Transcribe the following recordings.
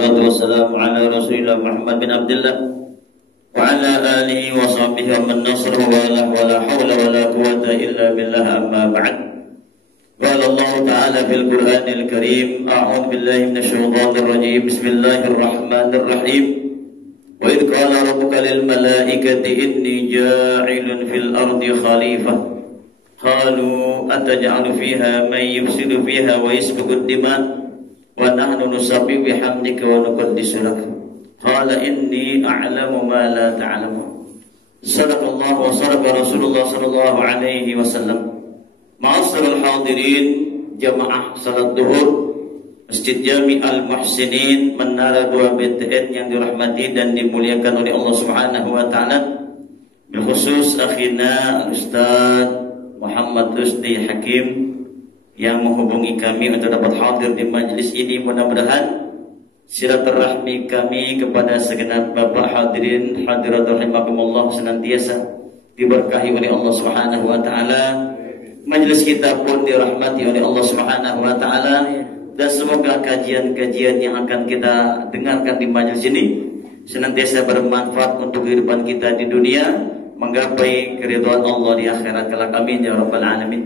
wassalatu wassalamu ala rasulillah Muhammad bin Abdullah wa ala alihi wa sahbihi wa man nasrahu wa la hawla wa la quwwata illa billah amma ba'd. Qala Allah ta'ala fil Qur'anil Karim, a'udzu billahi minasy syaithanir rajim. Bismillahirrahmanirrahim. Wa idh qala rabbuka lil malaikati inni ja'ilun fil ardi khalifah. Qalu ataj'alu fiha man yufsidu fiha wa yasfiku ad-dima' wa nahnu nusabbihu bihamdika wa nuqaddisu lak. Qala inni a'lamu ma la ta'lamun. Sadaqallahu wa sadaqa Rasulullah sallallahu alaihi wasallam. Ma'asyiral hadirin jamaah salat duhur Masjid Jami Al-Muhsinin Menara 2 BTN yang dirahmati dan dimuliakan oleh Allah Subhanahu wa taala. Berkhusus akhina Ustaz Muhammad Rusdi Hakim yang menghubungi kami untuk dapat hadir di majlis ini. Mudah-mudahan silaturahmi kami kepada segenap Bapak hadirin hadirat rahimakumullah senantiasa diberkahi oleh Allah Subhanahu wa taala. Majlis kita pun dirahmati oleh Allah Subhanahu wa taala, dan semoga kajian-kajian yang akan kita dengarkan di majlis ini senantiasa bermanfaat untuk kehidupan kita di dunia, menggapai keridhaan Allah di akhirat kelak. Amin ya rabbal alamin.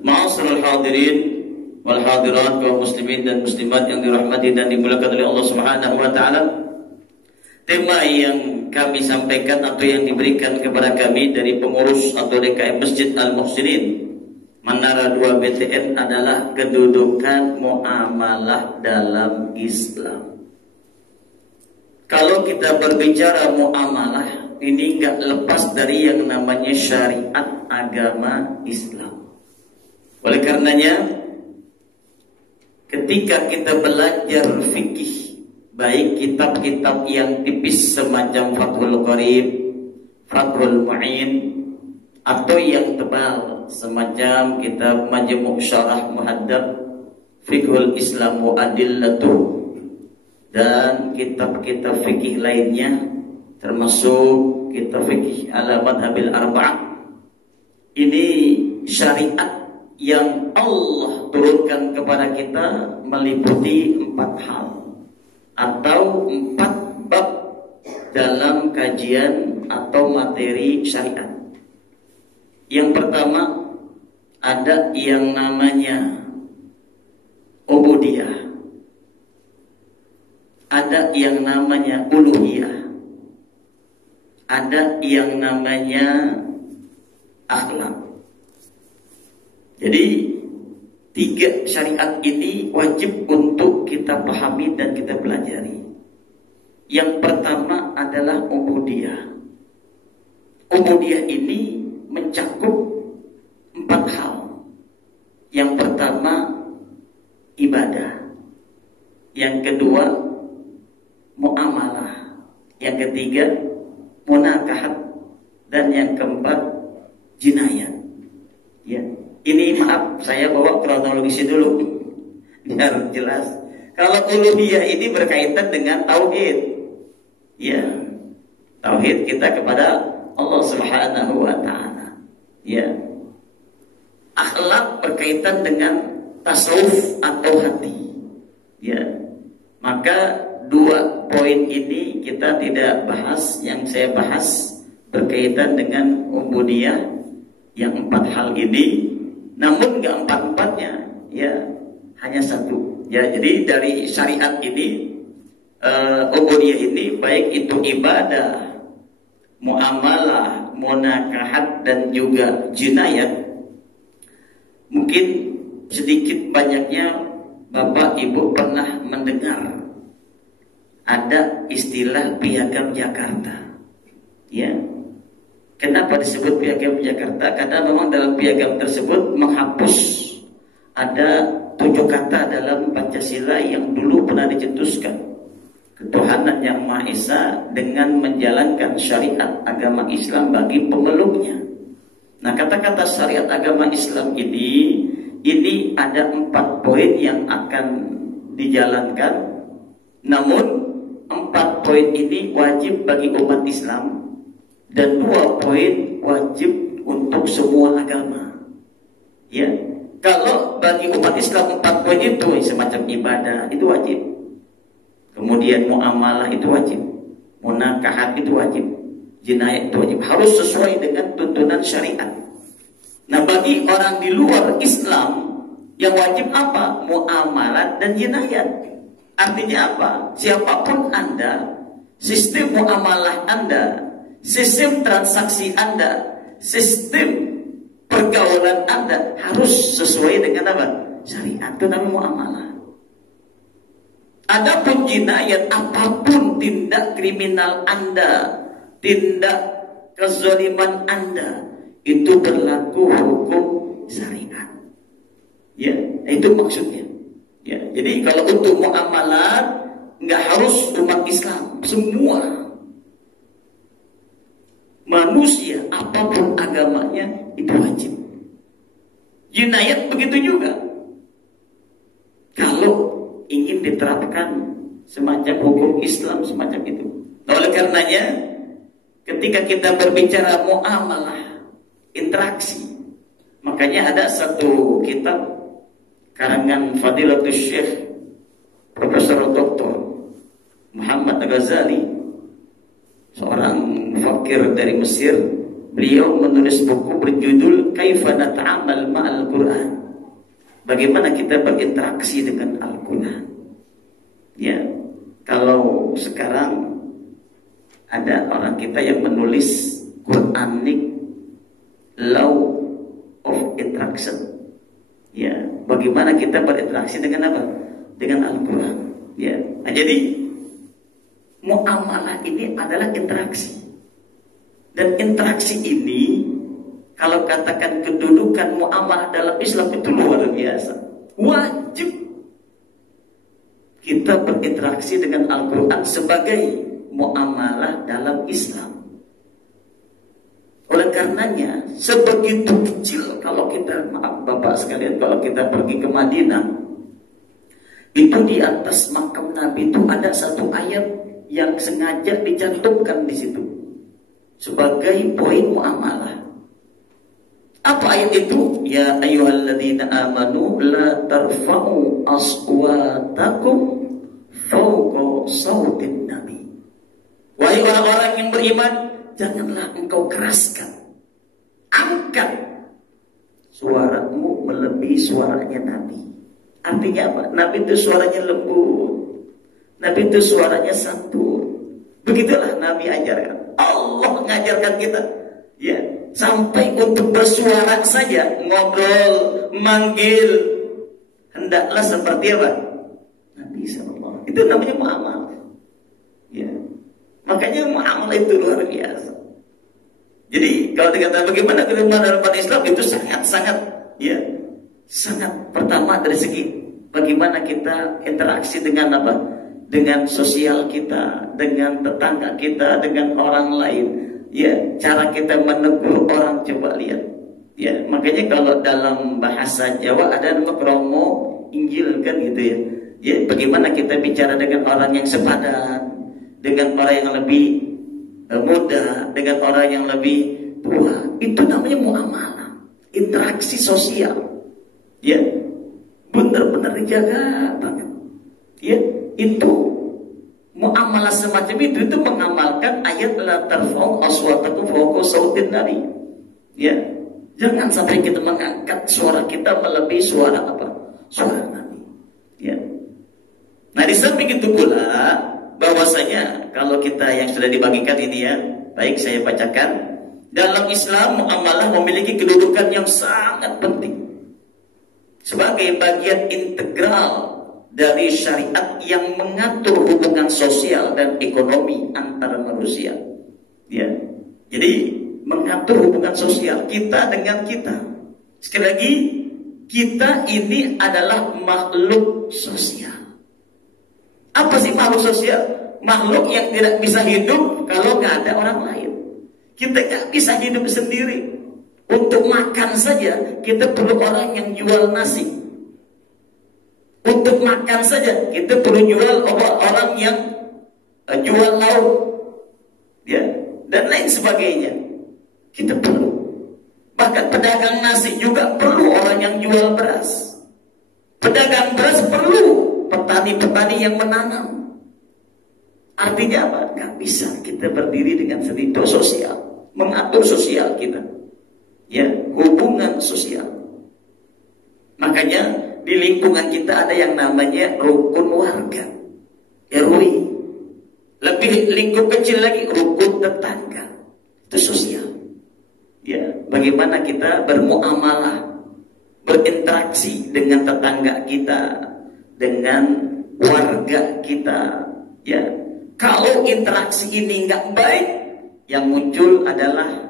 Ma'asyiral hadirin wal hadirat, kaum muslimin dan muslimat yang dirahmati dan dimuliakan oleh Allah Subhanahu wa taala. Tema yang kami sampaikan atau yang diberikan kepada kami dari pengurus atau DKM Masjid Al-Muhsinin Menara 2 BTN adalah kedudukan muamalah dalam Islam. Kalau kita berbicara muamalah, ini nggak lepas dari yang namanya syariat agama Islam. Oleh karenanya, ketika kita belajar fikih, baik kitab-kitab yang tipis semacam Fathul Qarib, Fathul Mu'in, atau yang tebal semacam kitab Majmu' Syarah Muhaddab, Fiqhul Islam wa Adillatuh, dan kitab-kitab fikih lainnya termasuk kitab fikih ala madhabil arba'ah. Ini syariat yang Allah turunkan kepada kita meliputi 4 hal atau 4 bab dalam kajian atau materi syariat. Yang pertama, ada yang namanya ubudiyah, ada yang namanya uluhiyah, ada yang namanya akhlak. Jadi 3 syariat ini wajib untuk kita pahami dan kita pelajari. Yang pertama adalah ubudiyah. Ubudiyah ini mencakup 4 hal. Yang pertama ibadah, yang kedua muamalah, yang ketiga munakahat, dan yang keempat jinayat. Ya, ini maaf saya bawa kronologisnya dulu biar jelas. Kalau uluhiyah ini berkaitan dengan tauhid, ya, tauhid kita kepada Allah Subhanahu wa taala. Ya. Akhlak berkaitan dengan tasawuf atau hati. Ya. Maka 2 poin ini kita tidak bahas. Yang saya bahas berkaitan dengan ubudiyah, yang 4 hal ini. Namun enggak 4-4-nya, ya, hanya 1. Ya, jadi dari syariat ini ubudiyah ini baik itu ibadah, muamalah, munakahat, dan juga jinayat. Mungkin sedikit banyaknya Bapak Ibu pernah mendengar ada istilah Piagam Jakarta. Ya. Kenapa disebut Piagam Jakarta? Karena memang dalam piagam tersebut menghapus ada 7 kata dalam Pancasila yang dulu pernah dicetuskan. Ketuhanan yang Maha Esa dengan menjalankan syariat agama Islam bagi pemeluknya. Nah, kata-kata syariat agama Islam ini ada 4 poin yang akan dijalankan. Namun 4 poin ini wajib bagi umat Islam, dan 2 poin wajib untuk semua agama. Ya, kalau bagi umat Islam 4 poin itu semacam ibadah itu wajib. Kemudian kemudian muamalah itu wajib, munakahat itu wajib, jinayah itu wajib, harus sesuai dengan tuntunan syariat. Nah, bagi orang di luar Islam yang wajib apa? Muamalah dan jinayah. Artinya apa? Siapapun Anda, sistem muamalah Anda, sistem transaksi Anda, sistem pergaulan Anda harus sesuai dengan apa? Syariat. Itu namanya muamalah. Adapun jinayat, apapun tindak kriminal Anda, tindak kezaliman Anda, itu berlaku hukum syariat. Ya, itu maksudnya. Ya, jadi kalau untuk muamalah nggak harus umat Islam, semua manusia apapun agamanya itu wajib. Jinayat begitu juga. Kalau ingin diterapkan semacam hukum Islam semacam itu. Oleh karenanya, ketika kita berbicara muamalah, interaksi, makanya ada satu kitab karangan Fadilatul Syekh Profesor Dr. Muhammad Ghazali, seorang fakir dari Mesir. Beliau menulis buku berjudul Kaifa Nata'amal Ma'al Quran. Bagaimana kita berinteraksi dengan Al-Quran. Ya, kalau sekarang ada orang kita yang menulis Quranic Law of Interaction. Ya, bagaimana kita berinteraksi dengan apa? Dengan Al-Quran. Ya, nah, jadi muamalah ini adalah interaksi. Dan interaksi ini, kalau katakan kedudukan muamalah dalam Islam itu luar biasa. Wajib kita berinteraksi dengan Al-Quran sebagai muamalah dalam Islam. Oleh karenanya, sebegitu kecil kalau kita, maaf Bapak sekalian, kalau kita pergi ke Madinah, itu di atas makam Nabi itu ada satu ayat yang sengaja dicantumkan di situ sebagai poin muamalah. Apa ayat itu? Ya ayyuhalladzina amanu la tarfa'u aswatakum fawqa sautin nabi. Wahai orang-orang yang beriman, janganlah engkau keraskan, angkat suaramu melebihi suaranya Nabi. Artinya apa? Nabi itu suaranya lembut, Nabi itu suaranya santun. Begitulah Nabi ajarkan. Allah mengajarkan kita, ya, sampai untuk bersuara saja, ngobrol, manggil, hendaklah seperti apa? Nabi SAW. Itu namanya muamalah. Ya. Makanya muamalah itu luar biasa. Jadi kalau dikatakan bagaimana kehidupan Islam, itu sangat-sangat, ya, sangat pertama dari segi bagaimana kita interaksi dengan apa? Dengan sosial kita, dengan tetangga kita, dengan orang lain. Ya, cara kita menegur orang, coba lihat. Ya, makanya kalau dalam bahasa Jawa ada nama kromo Injil kan gitu ya. Ya, bagaimana kita bicara dengan orang yang sepadan, dengan orang yang lebih muda, dengan orang yang lebih tua. Itu namanya muamalah, interaksi sosial. Ya, benar-benar dijaga banget. Ya, itu muamalah semacam itu mengamalkan ayat la tarfa'u aswatakum fawqa sautin nabi. Ya, jangan sampai kita mengangkat suara kita melebihi suara apa? Suara Nabi. Ya. Nah, di samping itu pula bahwasanya kalau kita yang sudah dibagikan ini ya, baik saya bacakan. Dalam Islam muamalah memiliki kedudukan yang sangat penting sebagai bagian integral dari syariat yang mengatur hubungan sosial dan ekonomi antara manusia. Ya. Jadi mengatur hubungan sosial kita dengan kita. Sekali lagi, kita ini adalah makhluk sosial. Apa sih makhluk sosial? Makhluk yang tidak bisa hidup kalau nggak ada orang lain. Kita nggak bisa hidup sendiri. Untuk makan saja kita perlu orang yang jual nasi. Untuk makan saja kita perlu jual orang yang jual lauk, ya, dan lain sebagainya. Kita perlu. Bahkan pedagang nasi juga perlu orang yang jual beras. Pedagang beras perlu petani-petani yang menanam. Artinya apa? Gak bisa kita berdiri dengan sendiri. Itu sosial, mengatur sosial kita, ya, hubungan sosial. Makanya di lingkungan kita ada yang namanya rukun warga, RW. Lebih lingkup kecil lagi, rukun tetangga. Itu sosial. Ya, bagaimana kita bermuamalah, berinteraksi dengan tetangga kita, dengan warga kita. Ya, kalau interaksi ini nggak baik, yang muncul adalah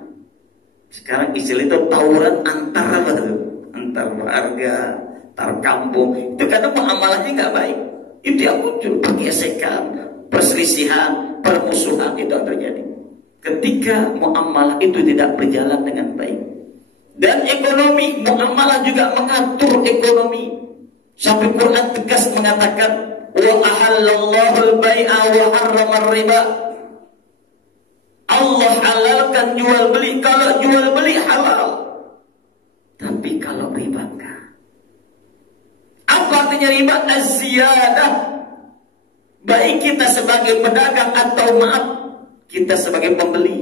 sekarang istilah itu tawuran antar warga, antar kampung. Itu karena muamalahnya nggak baik. Itu yang muncul, pergesekan, perselisihan, permusuhan itu yang terjadi ketika muamalah itu tidak berjalan dengan baik. Dan ekonomi, muamalah juga mengatur ekonomi. Sampai Quran tegas mengatakan, wa ahallallahu al-bai'a wa harrama riba. Allah halalkan jual beli. Kalau jual beli halal, tapi kalau riba enggak. Apa artinya riba? Az-ziyadah. Baik kita sebagai pedagang atau maaf, kita sebagai pembeli.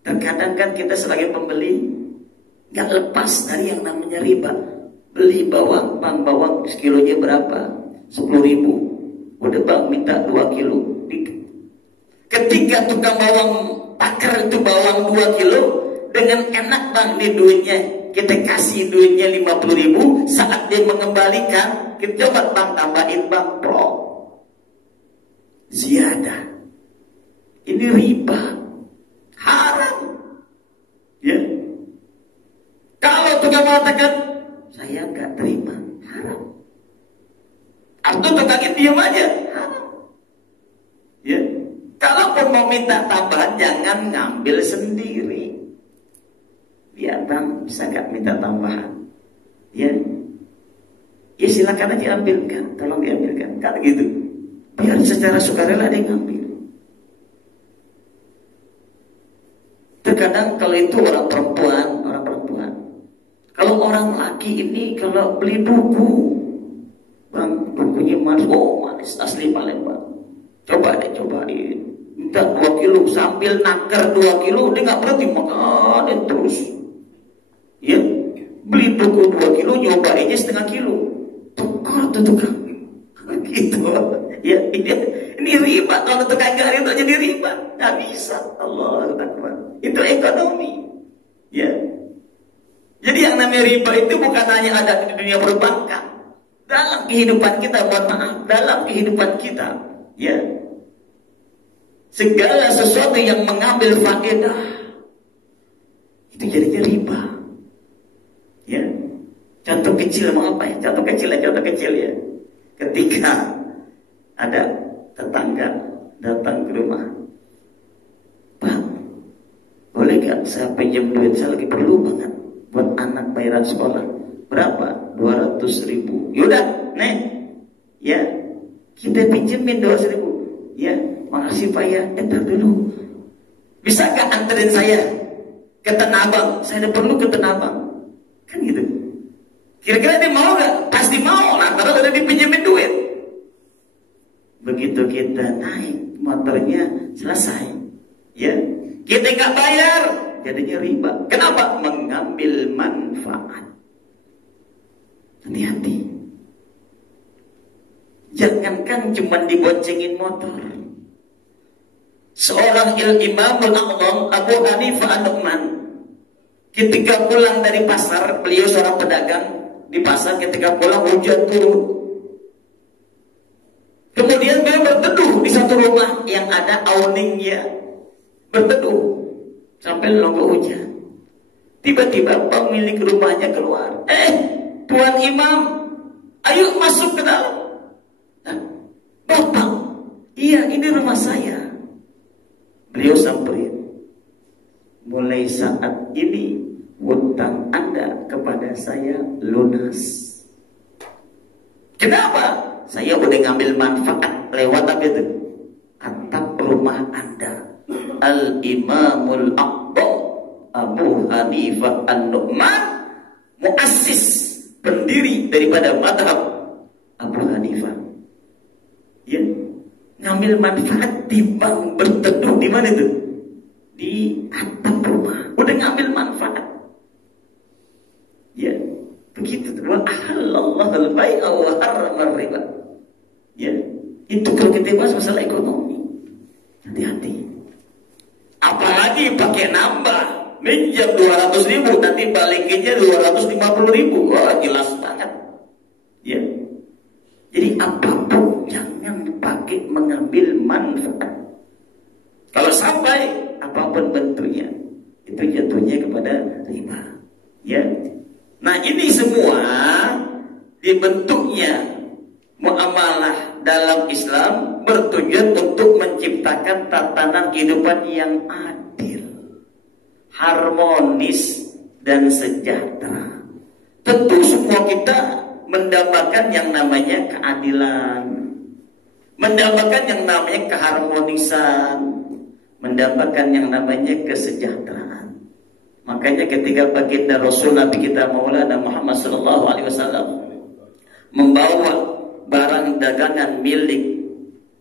Terkadang kan kita sebagai pembeli gak lepas dari yang namanya riba. Beli bawang, bang bawang sekilonya berapa? 10.000. Udah bang minta 2 kilo. Ketika tukang bawang takar itu bawang 2 kilo, dengan enak bang nih duitnya, kita kasih duitnya 50.000. Saat dia mengembalikan, kita coba bang tambahin bang pro ziyadah. Ini riba, haram. Ya. Kalau tukang mengatakan saya nggak terima, haram. Atau tukangnya diam aja, haram. Ya. Kalaupun mau minta tambahan, jangan ngambil sendiri. Biar bang bisa nggak minta tambahan. Ya. Ya silakan aja ambilkan, tolong diambilkan, kan gitu. Biar secara sukarela dia ngambil. Terkadang kalau itu orang perempuan. Kalau orang laki ini kalau beli buku, bang bukunya manis, oh manis asli Palembang. Coba deh, cobain. Minta 2 kilo sambil nakar 2 kilo, dia nggak berhenti makan terus. Ya, beli buku 2 kilo, nyobainnya 1/2 kilo. Tukar tuh tukang. Gitu. Ya, ini riba. Kalau tukang gak itu jadi riba, nggak bisa. Allahu Akbar. Itu ekonomi. Ya. Jadi yang namanya riba itu bukan hanya ada di dunia perbankan, dalam kehidupan kita, mohon maaf, dalam kehidupan kita, ya, segala sesuatu yang mengambil faedah itu jadinya riba. Ya, contoh kecil mau apa ya? Contoh kecil ya. Ketika ada tetangga datang ke rumah, Pak, boleh gak saya pinjam duit, saya lagi perlu banget buat anak bayaran sekolah. Berapa? 200.000. Yaudah, nih, ya, kita pinjemin 200.000. Ya, makasih Pak ya. Entar dulu. Bisa gak anterin saya ke Tanah Abang? Saya ada perlu ke Tanah Abang. Kan gitu. Kira-kira dia mau gak? Pasti mau lah, karena udah dipinjemin duit. Begitu kita naik motornya selesai, ya, kita gak bayar, jadinya riba. Kenapa? Mengambil manfaat. Hati-hati. Jangankan cuma diboncengin motor. Seorang Imamul A'zam Abu Hanifah An-Nu'man, ketika pulang dari pasar, beliau seorang pedagang di pasar, ketika pulang hujan turun. Kemudian beliau berteduh di satu rumah yang ada awningnya, berteduh sampai nunggu hujan. Tiba-tiba pemilik rumahnya keluar. Tuan Imam, ayo masuk ke dalam. Nah, Bapak, iya ini rumah saya. Beliau samperin. Mulai saat ini hutang Anda kepada saya lunas. Kenapa? Saya udah ngambil manfaat lewat apa itu? Atap rumah Anda. Al-Imamul A'zam Abu Hanifah An-Nu'man, muassis, pendiri daripada madhab Abu Hanifah. Ya, ngambil manfaat timbang berteduh di mana itu? Di atap rumah. Udah ngambil manfaat. Ya, begitu. Wa ahallallahu al-bai'a wa harrama riba. Ya, itu kalau kita bahas masalah ekonomi. Hati-hati. Apalagi pakai nambah, minjam 200.000 nanti balikinnya 250.000. Wah, jelas banget. Ya. Jadi apapun jangan dipakai mengambil manfaat. Kalau sampai apapun bentuknya, itu jatuhnya kepada riba. Ya. Nah, ini semua dibentuknya muamalah dalam Islam bertujuan untuk menciptakan tatanan kehidupan yang adil, harmonis, dan sejahtera. Tentu semua kita mendapatkan yang namanya keadilan, mendapatkan yang namanya keharmonisan, mendapatkan yang namanya kesejahteraan. Makanya ketika baginda Rasul Nabi kita Maulana Muhammad SAW membawa barang dagangan milik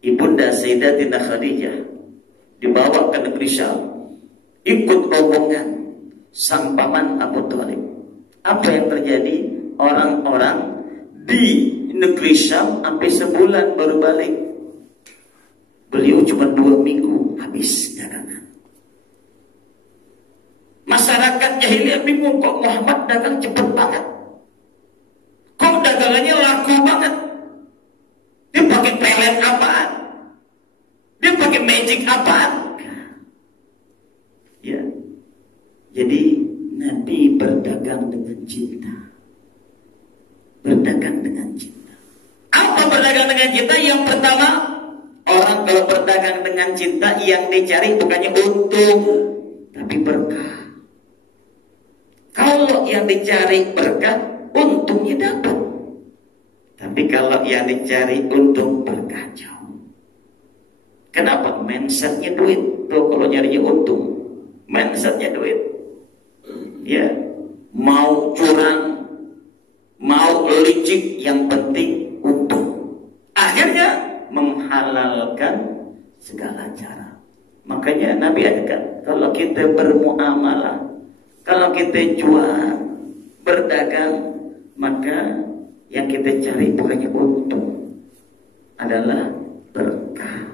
Ibunda Sayyidatina Khadijah dibawa ke negeri Syam, ikut rombongan sang paman Abu Thalib. Apa yang terjadi? Orang-orang di negeri Syam sampai sebulan baru balik. Beliau cuma 2 minggu habis dagangan. Masyarakat jahiliyah bingung, kok Muhammad dagang cepat banget, kok dagangannya laku banget. Dia pakai pelet apaan? Dia pakai magic apaan? Ya, jadi Nabi berdagang dengan cinta. Berdagang dengan cinta. Apa berdagang dengan cinta? Yang pertama, orang kalau berdagang dengan cinta yang dicari bukannya untung, tapi berkah. Kalau yang dicari berkah, untungnya dapat. Tapi kalau yang dicari untung, berkah jauh. Kenapa? Mindsetnya duit. Tuh kalau nyarinya untung, mindsetnya duit. Ya, mau curang, mau licik, yang penting untung. Akhirnya menghalalkan segala cara. Makanya Nabi katakan, kalau kita bermuamalah, kalau kita jual, berdagang, maka yang kita cari bukannya untung, adalah berkah,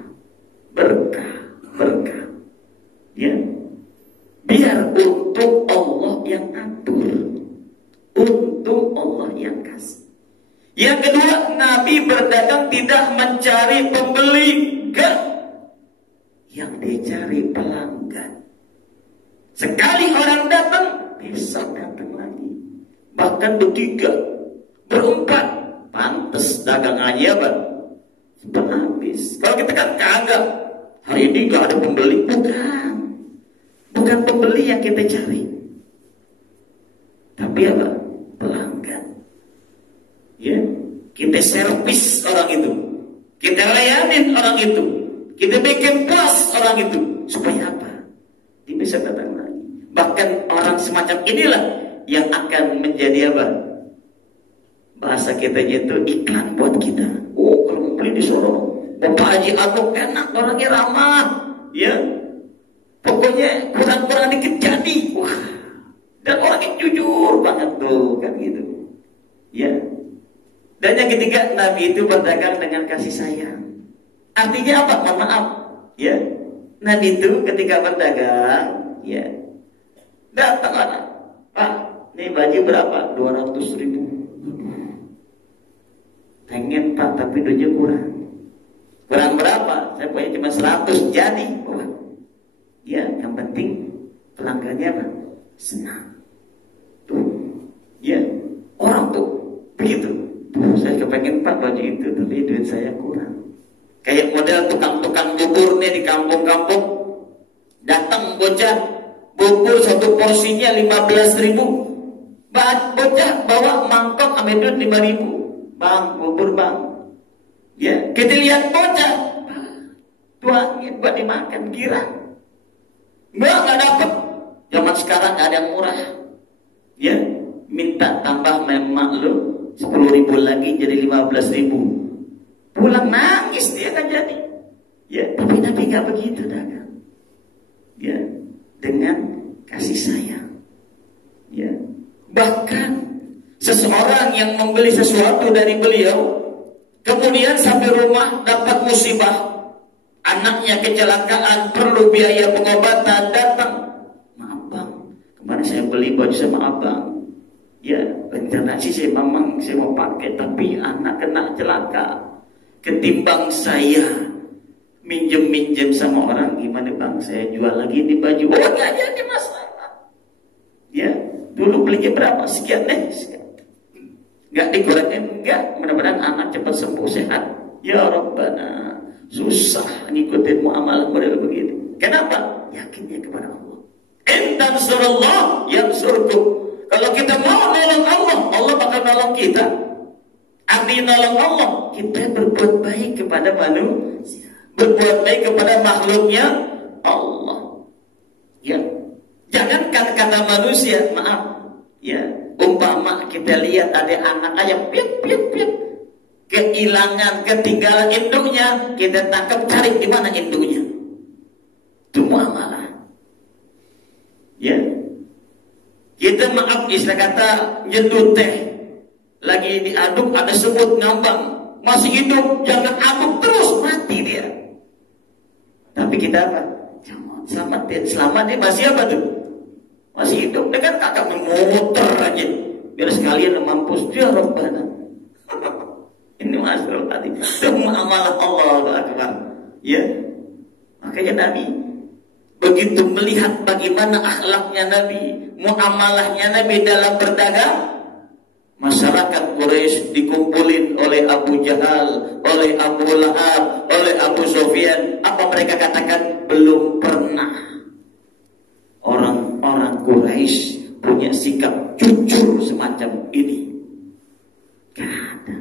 berkah, berkah. Ya, biar untung Allah yang atur, untung Allah yang kasih. Yang kedua, Nabi berdagang tidak mencari pembeli, enggak. Yang dicari pelanggan. Sekali orang datang, besok datang lagi. Bahkan bertiga, berempat, pantes dagangannya apa? Sudah habis. Kalau kita kan kagak, hari ini gak ada pembeli. Bukan pembeli yang kita cari, tapi apa? Pelanggan. Ya, kita servis orang itu, kita layanin orang itu, kita bikin puas orang itu, supaya apa? Dia bisa datang lagi. Bahkan orang semacam inilah yang akan menjadi apa? Bahasa kita itu iklan buat kita. Oh, kalau mau beli di Solo, Bapak Haji Agung enak, orangnya ramah, ya. Pokoknya kurang-kurang dikit jadi. Wah, dan orangnya jujur banget tuh, kan gitu. Ya. Dan yang ketiga, Nabi itu berdagang dengan kasih sayang. Artinya apa? Mohon maaf, ya. Nabi itu ketika berdagang, ya, datang orang, Pak, ini baju berapa? 200.000. Pengen Pak, tapi duitnya kurang. Kurang berapa? Saya punya cuma 100, jadi. Wah. Ya, yang penting pelanggannya apa? Senang. Tuh, ya, orang tuh begitu. Tuh, saya kepengen Pak baju itu, tapi duit saya kurang. Kayak model tukang-tukang bubur nih di kampung-kampung. Datang bocah, bubur satu porsinya 15.000. Bocah bawa mangkok ambil duit 5.000. Bang, bubur bang. Ya, kita lihat bocah, tuangin buat dimakan, girang. Nggak dapet. Zaman sekarang nggak ada yang murah. Ya, minta tambah memak lu 10.000 lagi jadi 15.000. Pulang nangis dia kan jadi. Ya, tapi Nabi nggak begitu, dagang. Ya, dengan kasih sayang. Ya, bahkan seseorang yang membeli sesuatu dari beliau, kemudian sampai rumah dapat musibah, anaknya kecelakaan, perlu biaya pengobatan, datang, maaf bang, kemarin saya beli baju sama abang, ya rencana sih saya mamang saya mau pakai, tapi anak kena celaka, ketimbang saya minjem sama orang, gimana bang saya jual lagi ini baju, oh nggak jadi masalah, ya dulu belinya berapa, sekian sekian. Nggak dikurangin, enggak, mudah-mudahan anak cepat sembuh sehat, ya Rabbana. Susah ngikutin muamalah model begitu. Kenapa? Yakinnya kepada Allah. Intan surullah yang surga. Kalau kita mau nolong Allah, Allah bakal nolong kita. Arti nolong Allah, kita berbuat baik kepada manusia, berbuat baik kepada makhluknya Allah. Ya, jangankan kata manusia, maaf. Ya, umpama kita lihat ada anak ayam piep kehilangan, ketinggalan induknya, kita tangkap, cari di mana induknya. Itu muamalah. Ya, kita maaf istilah kata nyeduh teh, lagi diaduk ada semut ngambang, masih hidup, jangan aduk terus, mati dia. Tapi kita apa? Selamat dia masih apa tuh? Masih hidup. Dengan kakak memutar aja, biar sekalian mampus dia Rabbana. Ini masalah tadi. Itu muamalah Allah Akbar. Ya. Makanya Nabi begitu melihat bagaimana akhlaknya Nabi, muamalahnya Nabi dalam berdagang, masyarakat Quraisy dikumpulin oleh Abu Jahal, oleh Abu Lahab, oleh Abu Sufyan. Apa mereka katakan? Belum pernah orang-orang Quraisy punya sikap jujur semacam ini. Gak ada.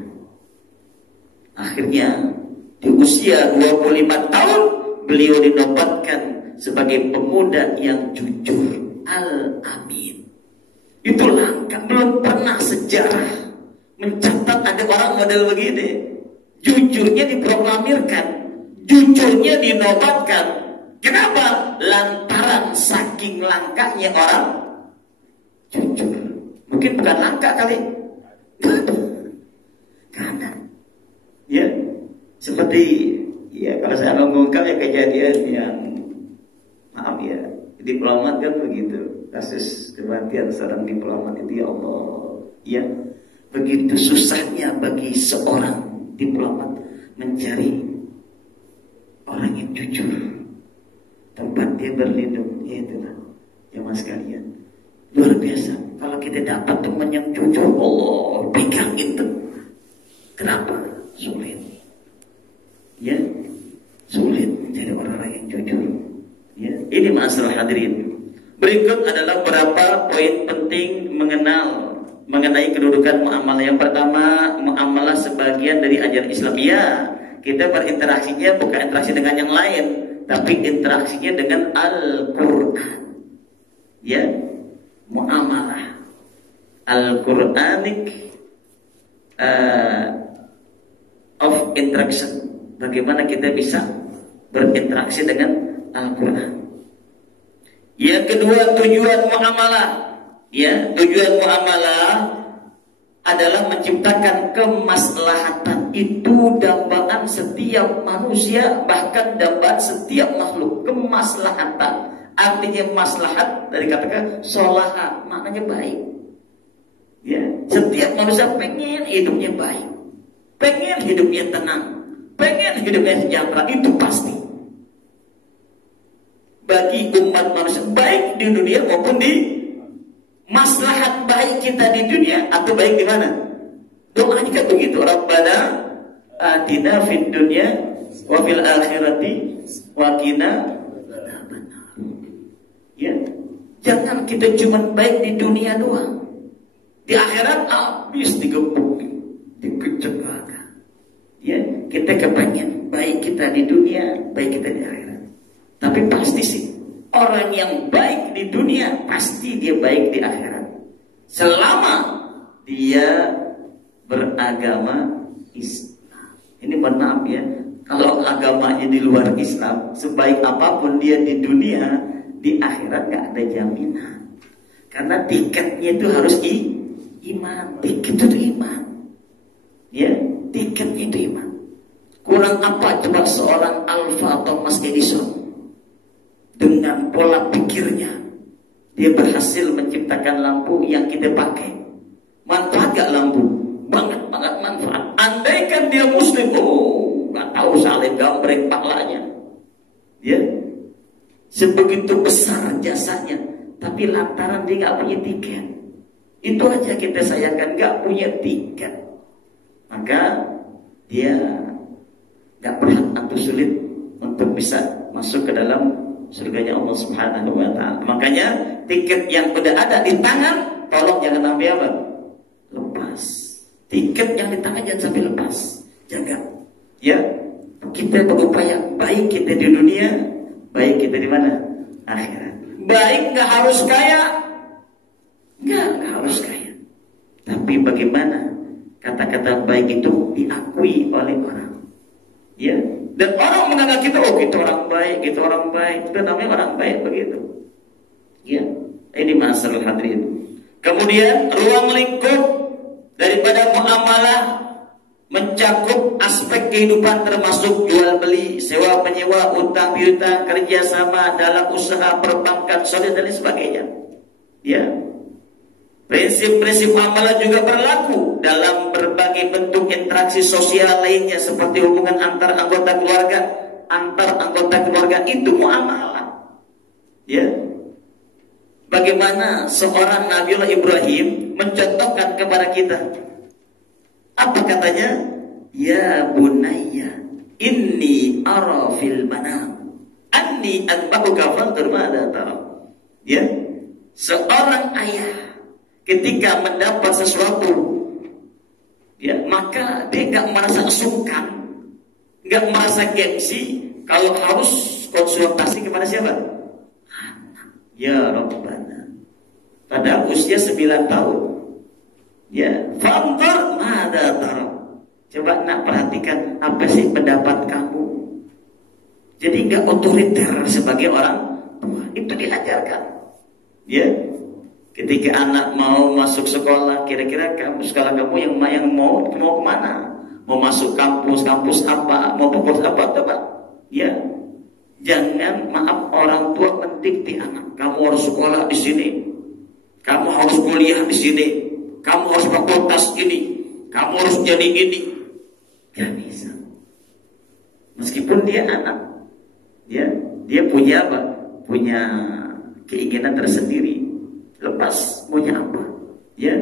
Akhirnya di usia 25 tahun beliau dinobatkan sebagai pemuda yang jujur, Al-Amin. Itu langka, belum pernah sejarah mencatat ada orang model begini. Jujurnya diproklamirkan, jujurnya dinobatkan. Kenapa? Lantaran saking langkanya orang jujur. Mungkin bukan langka kali. Karena ya, seperti ya kalau saya mengungkap ya kejadian yang maaf ya, diplomat kan begitu, kasus kematian seorang diplomat itu, ya Allah, ya begitu susahnya bagi seorang diplomat mencari orang yang jujur, tempat dia berlindung, ya itulah jemaah sekalian, luar biasa. Kalau kita dapat teman yang jujur, Allah pegang itu. Kenapa? Sulit. Ya, sulit mencari orang-orang yang jujur. Ya, ini masalah hadirin. Berikut adalah beberapa poin penting mengenai kedudukan muamalah. Yang pertama, muamalah sebagian dari ajaran Islam. Ya, kita berinteraksinya bukan interaksi dengan yang lain, tapi interaksinya dengan Al-Quran. Ya, muamalah Al-Quranic of interaction. Bagaimana kita bisa berinteraksi dengan Al-Quran. Yang kedua, tujuan muamalah. Ya, tujuan muamalah adalah menciptakan kemaslahatan. Itu dambaan setiap manusia, bahkan dambaan setiap makhluk. Kemaslahatan. Artinya maslahat dari kata solaha, maknanya baik. Ya, setiap manusia pengen hidupnya baik, pengen hidupnya tenang, pengen hidupnya sejahtera, itu pasti. Bagi umat manusia, baik di dunia maupun di maslahat baik kita di dunia atau baik di mana? Doanya kan begitu, Rabbana atina fid dunya wa fil akhirati wa qina. Ya, jangan kita cuma baik di dunia doang, di akhirat habis digebuk, dikecewakan. Ya, kita kepengen baik kita di dunia, baik kita di akhirat. Tapi pasti sih orang yang baik di dunia pasti dia baik di akhirat, selama dia beragama Islam. Ini mohon maaf ya, Kalau agamanya di luar Islam, sebaik apapun dia di dunia, di akhirat nggak ada jaminan. Karena tiketnya itu harus iman. Tiket itu iman. Ya, tiketnya itu iman. Kurang apa coba seorang Alfa Thomas Edison dengan pola pikirnya, dia berhasil menciptakan lampu yang kita pakai. Manfaat gak lampu? Banget manfaat. Andaikan dia muslim, gak tahu salib gambreng paklanya. Ya, sebegitu besar jasanya, tapi lantaran dia gak punya tiket. Itu aja kita sayangkan, gak punya tiket. Maka dia gak berhak atau sulit untuk bisa masuk ke dalam surganya Allah Subhanahu wa Ta'ala. Makanya tiket yang udah ada di tangan, tolong jangan sampai apa? Lepas. Tiket yang di tangan jangan sampai lepas. Jaga. Ya, kita berupaya baik kita di dunia, baik kita di mana? Akhirat. Baik nggak harus kaya, nggak harus kaya. Tapi bagaimana kata-kata baik itu diakui oleh orang? Ya. Dan orang menganggap kita, kita orang baik, kita orang baik. Itu namanya orang baik begitu. Ya, ini masalah hadirin. Kemudian ruang lingkup daripada muamalah mencakup aspek kehidupan termasuk jual beli, sewa menyewa, utang piutang, kerjasama dalam usaha perbankan, sosial dan lain sebagainya. Ya. Prinsip-prinsip muamalah juga berlaku dalam berbagai bentuk interaksi sosial lainnya seperti hubungan antar anggota keluarga. Antar anggota keluarga itu muamalah. Ya. Bagaimana seorang Nabiullah Ibrahim mencontohkan kepada kita? Apa katanya? Ya bunayya, inni ara fil manam anni adbahuka fanzur madza tara. Ya. Seorang ayah ketika mendapat sesuatu, ya, maka dia nggak merasa sungkan, nggak merasa gengsi kalau harus konsultasi kepada siapa? Anak. Ya Rabbana. Pada usia 9 tahun. Ya, fanzur madza tara. Coba nak perhatikan apa sih pendapat kamu. Jadi nggak otoriter sebagai orang tua. Itu diajarkan. Ya. Ketika anak mau masuk sekolah, kira-kira sekolah kamu yang mau kemana? Mau masuk kampus apa? Mau fokus apa? Coba. Ya. Jangan maaf orang tua mendikte anak. Kamu harus sekolah di sini. Kamu harus kuliah di sini. Kamu harus fakultas ini. Kamu harus jadi ini. Gak bisa. Meskipun dia anak, ya, dia punya apa? Punya keinginan tersendiri. Lepas punya apa? Ya,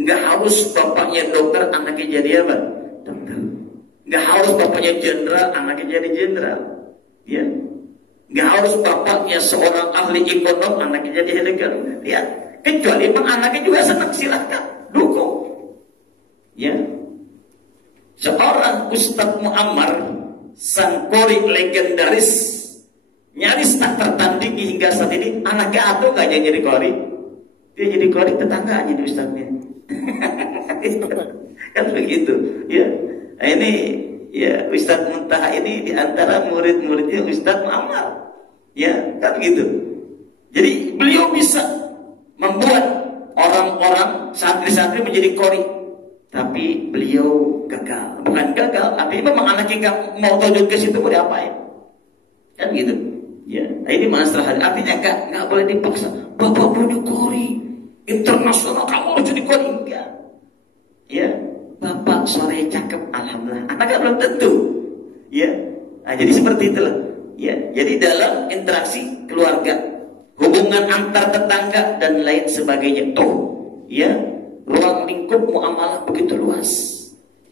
nggak harus bapaknya dokter, anaknya jadi apa? Dokter. Nggak harus bapaknya jenderal, anaknya jadi jenderal. Ya, nggak harus bapaknya seorang ahli ekonom, anaknya jadi ahli ekonom. Ya, kecuali memang anaknya juga senang, silahkan dukung. Ya, seorang Ustadz Muammar, sang qori legendaris, nyaris tak tertandingi hingga saat ini. Anaknya atau nggak jadi qori? Dia jadi qori tetangganya di ustadznya. Kan begitu. Ya. Nah, ini ya Ustadz Muntaha ini diantara murid-muridnya Ustadz Muammar. Ya, kan begitu. Jadi beliau bisa membuat orang-orang santri-santri menjadi qori. Tapi beliau gagal. Bukan gagal, tapi memang anaknya nggak mau terjun ke situ, mau diapain? Kan gitu. Ya, nah ini masalah. Artinya nggak boleh dipaksa. Bapak punya qori internasional, kamu harus jadi qori. Enggak. Ya, bapak suaranya cakep, alhamdulillah. Anaknya belum tentu. Ya, nah, jadi seperti itulah. Ya, jadi dalam interaksi keluarga, hubungan antar tetangga dan lain sebagainya. Tuh, ya, ruang lingkup muamalah begitu luas.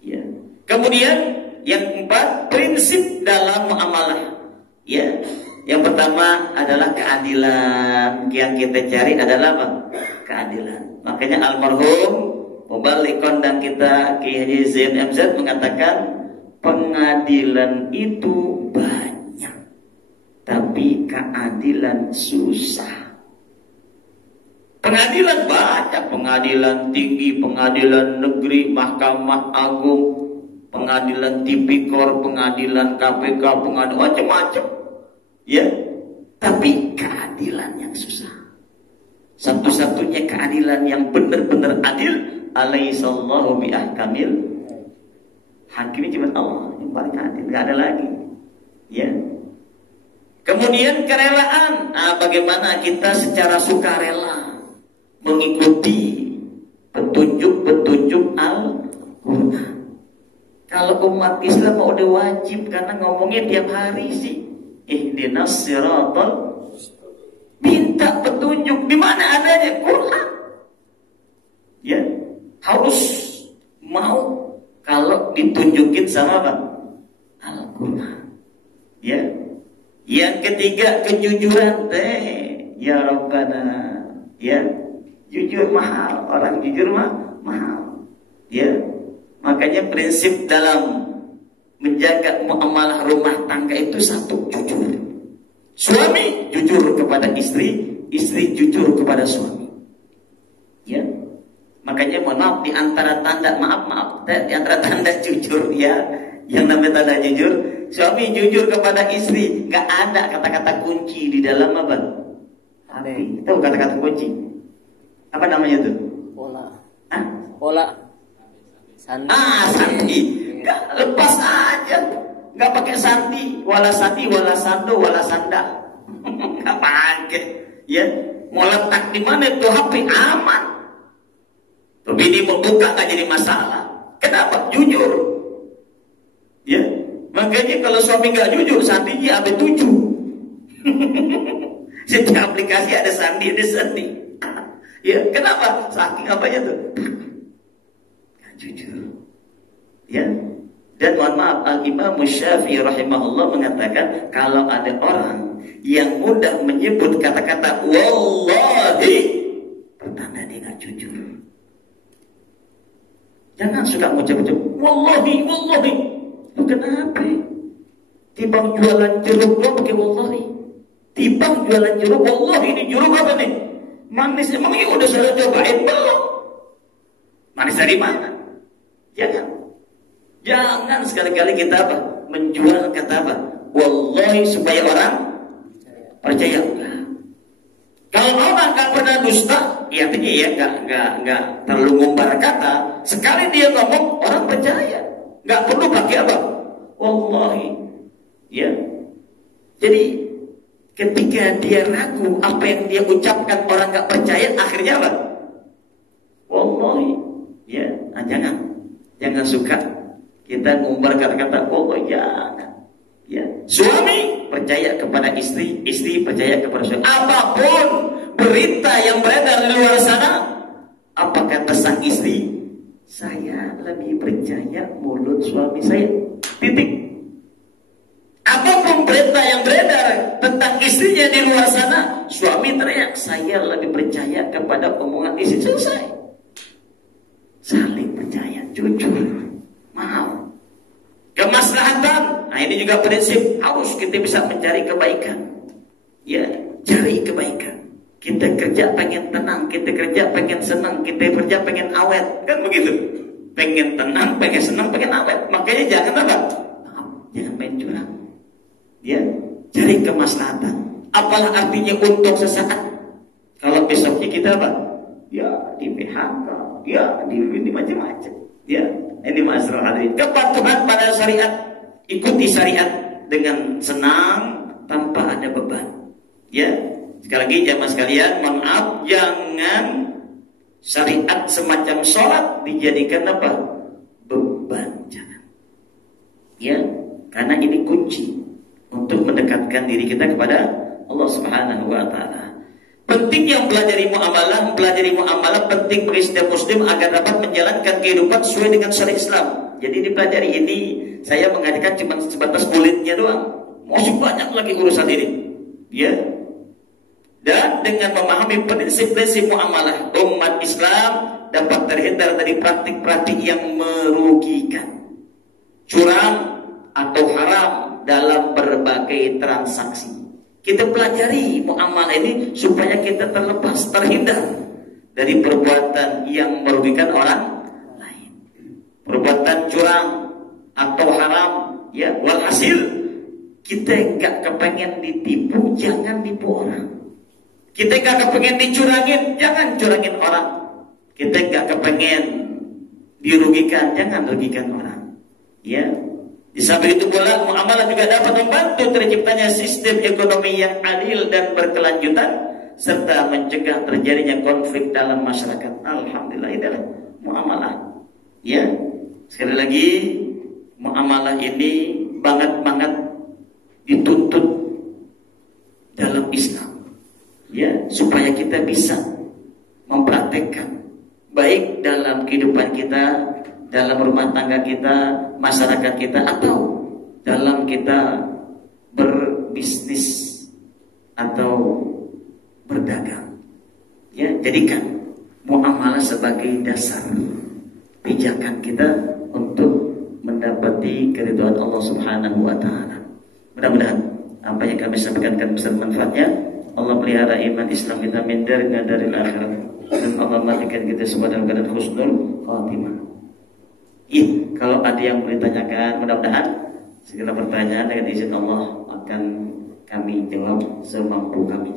Ya. Kemudian yang 4, prinsip dalam muamalah. Ya. Yang pertama adalah keadilan. Yang kita cari adalah apa? Keadilan. Makanya almarhum Mubalik kondang kita Kiai Haji Zain MZ mengatakan pengadilan itu banyak, tapi keadilan susah. Pengadilan banyak, pengadilan tinggi, pengadilan negeri, mahkamah agung, pengadilan tipikor, pengadilan KPK, pengadilan macam-macam. Ya, tapi keadilan yang susah. Satu-satunya keadilan yang benar-benar adil, alaihissallahu biahkamil hakim, cuma Allah yang paling adil, nggak ada lagi. Ya. Kemudian kerelaan. Nah, bagaimana kita secara sukarela mengikuti petunjuk-petunjuk Al-Quran. Kalau umat Islam udah wajib, karena ngomongnya tiap hari sih, ihdinas siratal, minta petunjuk di mana adanya Quran. Ya, harus mau kalau ditunjukin sama apa? Al-Quran. Ya. Yang ketiga kejujuran ya Rabbana. Ya, jujur mahal, orang jujur mahal. Ya. Makanya prinsip dalam menjaga muamalah rumah tangga itu satu, jujur. Suami jujur kepada istri, istri jujur kepada suami. Ya. Makanya mohon maaf, di antara tanda di antara tanda jujur, ya, yang namanya tanda jujur, suami jujur kepada istri, nggak ada kata-kata kunci di dalam apa? Hati. Tahu kata-kata kunci? Apa namanya tuh? Pola. Hah? Pola. Sandi. Sandi. Nggak, lepas aja. Nggak pakai sandi, wala sando, wala sanda. Nggak pakai. Ya, mau letak di mana itu HP aman. Bini mau buka nggak jadi masalah. Kenapa? Jujur. Ya, makanya kalau suami nggak jujur, sandinya ada 7. Setiap aplikasi ada sandi. Ya, kenapa? Saking apanya tuh? Nggak jujur. Ya. Dan mohon maaf, Al-Imam Syafi'i rahimahullah mengatakan kalau ada orang yang mudah menyebut kata-kata wallahi, pertanda dia nggak jujur. Jangan suka ngucap-ngucap wallahi. Lu kenapa? Timbang jualan jeruk lo pakai wallahi. Timbang jualan jeruk, wallahi ini jeruk apa nih? Manis, emang ini udah saya cobain belum? Manis dari mana? Jangan sekali-kali kita apa? Menjual kata apa? Wallahi supaya orang percaya. Kalau orang nggak pernah dusta, ya artinya ya nggak terlalu ngumbar kata. Sekali dia ngomong orang percaya, nggak perlu pakai apa? Wallahi, ya. Jadi ketika dia ragu apa yang dia ucapkan orang nggak percaya, akhirnya apa? Wallahi, ya. Nah, jangan suka kita ngumbar kata-kata wallahi, jangan. Ya, suami percaya kepada istri, istri percaya kepada suami. Apapun berita yang beredar di luar sana, apa kata sang istri? Saya lebih percaya mulut suami saya. Titik. Apapun berita yang beredar tentang istrinya di luar sana, suami teriak, saya lebih percaya kepada omongan istri. Selesai. Saling percaya, jujur, mau. Kemaslahatan. Nah, ini juga prinsip, harus kita bisa mencari kebaikan. Ya, cari kebaikan. Kita kerja pengen tenang, kita kerja pengen senang, kita kerja pengen awet, kan begitu? Pengen tenang, pengen senang, pengen awet. Makanya jangan apa? Jangan main curang. Ya, cari kemaslahatan. Apalah artinya untuk sesaat? Kalau besoknya kita apa? Ya, di PHK, ya, di macam-macam. Ya, ini masalah hadirin. Kepatuhan pada syariat, ikuti syariat dengan senang tanpa ada beban. Ya, sekali lagi jamaah sekalian, mohon maaf, jangan syariat semacam sholat dijadikan apa? Beban, jangan. Ya, karena ini kunci untuk mendekatkan diri kita kepada Allah Subhanahu wa taala. Penting yang pelajari muamalah penting bagi setiap muslim agar dapat menjalankan kehidupan sesuai dengan syariat Islam. Jadi dipelajari ini saya mengatakan cuma sebatas kulitnya doang. Masih banyak lagi urusan ini. Ya. Dan dengan memahami prinsip-prinsip muamalah, umat Islam dapat terhindar dari praktik-praktik yang merugikan, curang atau haram dalam berbagai transaksi. Kita pelajari muamalah ini supaya kita terhindar dari perbuatan yang merugikan orang lain. Perbuatan curang, atau haram, ya. Walhasil kita nggak kepengen ditipu, jangan tipu orang. Kita nggak kepengen dicurangin, jangan curangin orang. Kita nggak kepengen dirugikan, jangan rugikan orang. Ya. Di samping itu pula muamalah juga dapat membantu terciptanya sistem ekonomi yang adil dan berkelanjutan serta mencegah terjadinya konflik dalam masyarakat. Alhamdulillah, itulah muamalah. Ya, sekali lagi muamalah ini banget dituntut dalam Islam. Ya, supaya kita bisa mempraktekkan baik dalam kehidupan kita, dalam rumah tangga kita, masyarakat kita, atau dalam kita berbisnis atau berdagang. Ya, jadikan muamalah sebagai dasar pijakan kita untuk mendapati keridhaan Allah Subhanahu wa taala. Mudah-mudahan apa yang kami sampaikan akan besar manfaatnya. Allah pelihara iman Islam kita min darina daril akhirat, dan Allah matikan kita semua dalam keadaan husnul khatimah. Kalau ada yang boleh ditanyakan, mudah-mudahan segala pertanyaan dengan izin Allah akan kami jawab semampu kami.